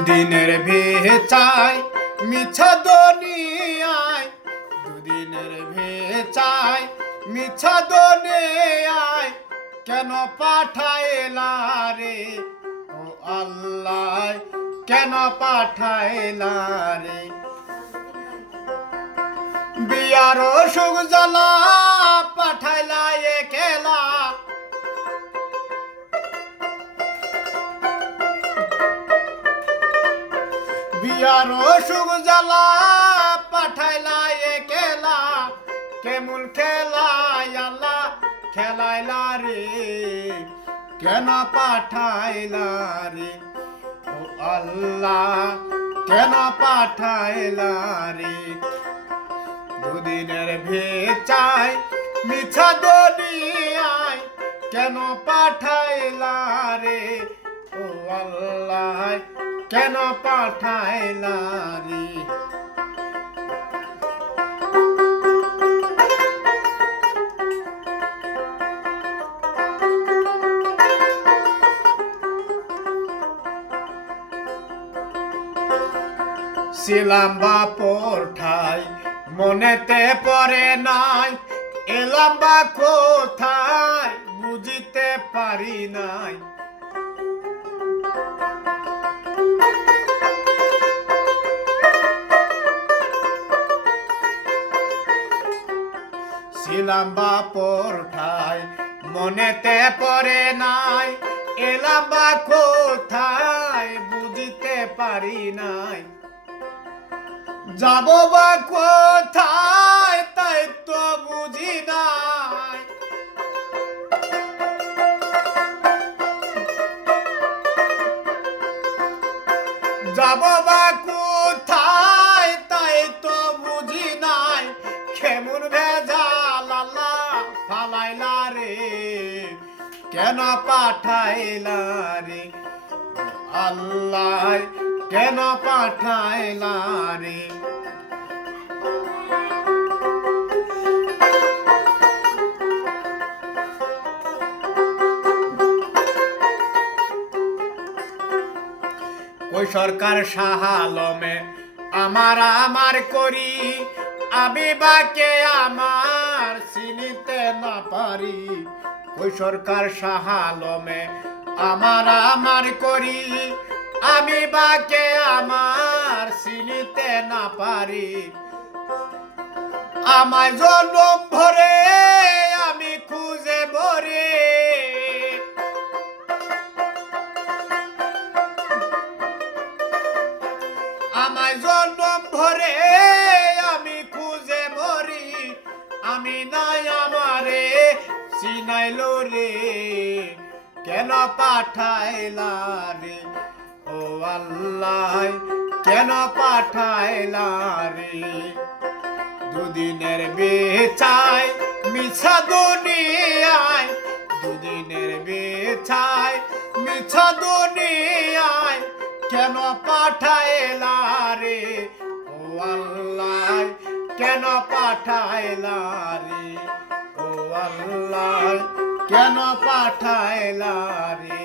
দুদিনের ভেচাই মিছা দুনিয়ায়, দুদিনের ভেচাই মিছা দুনিয়ায়, কেন পাঠাইলা রে ও আল্লাহ, কেন পাঠাইলা রে? বিয়ার সুখ জ্বালা পাঠাইলা একেলা, বিয়ার সুখ জ্বালা পাঠাইলা একেলা, কেমন খেলাই আল্লাহ খেলাইলা রে, কেন পাঠাইলা রে ও আল্লাহ, কেন পাঠাইলা রে? দুদিনের ভেচাই মিছা দুনিয়ায়, কেন পাঠাইলা রে ও আল্লাহ, কেন পাঠাইলা রে? ছিলাম বাপর ঠাই মনেতে পড়ে নাই, এলাম বা কোথায় বুঝিতে পারি নাই। ছিলাম বাপর ঠাই মনেতে পড়ে নাই, এলাম বা কোথায় বুঝিতে পারি নাই। যাব বা কোথায় তাই তো বুঝি নাই। যাব বা কোথায় তাই তো বুঝি নাই, কেমন ভেজাল আল্লাহ ফালাইলা রে, কেন পাঠাইলা রে আল্লাহ, কেন পাঠাইলা রে? ওই সরকার শাহ আলমে আমার আমার করি, আমি বাকে আমার চিনিতে না পারি। ওই সরকার শাহ আলমে আমার আমার করি, আমি বাকে আমার চিনিতে না পারি। আমায় জনম ভরে আমি খুঁজে ভরে, আমায় জনম ভরে আমি খুঁজে মরি, আমি নাই আমারে চিনাইলো রে, কেন পাঠাইলা রে ও আল্লাহ, কেন পাঠাইলা রে? দুদিনের বেচাই মিছা দুনিয়ায়, দুদিনের বেচাই মিছা দুনিয়ায়, কেন পাঠাইলা রে ও আল্লাহ, কেন পাঠাইলা রে ও আল্লাহ, কেন পাঠাইলা রে?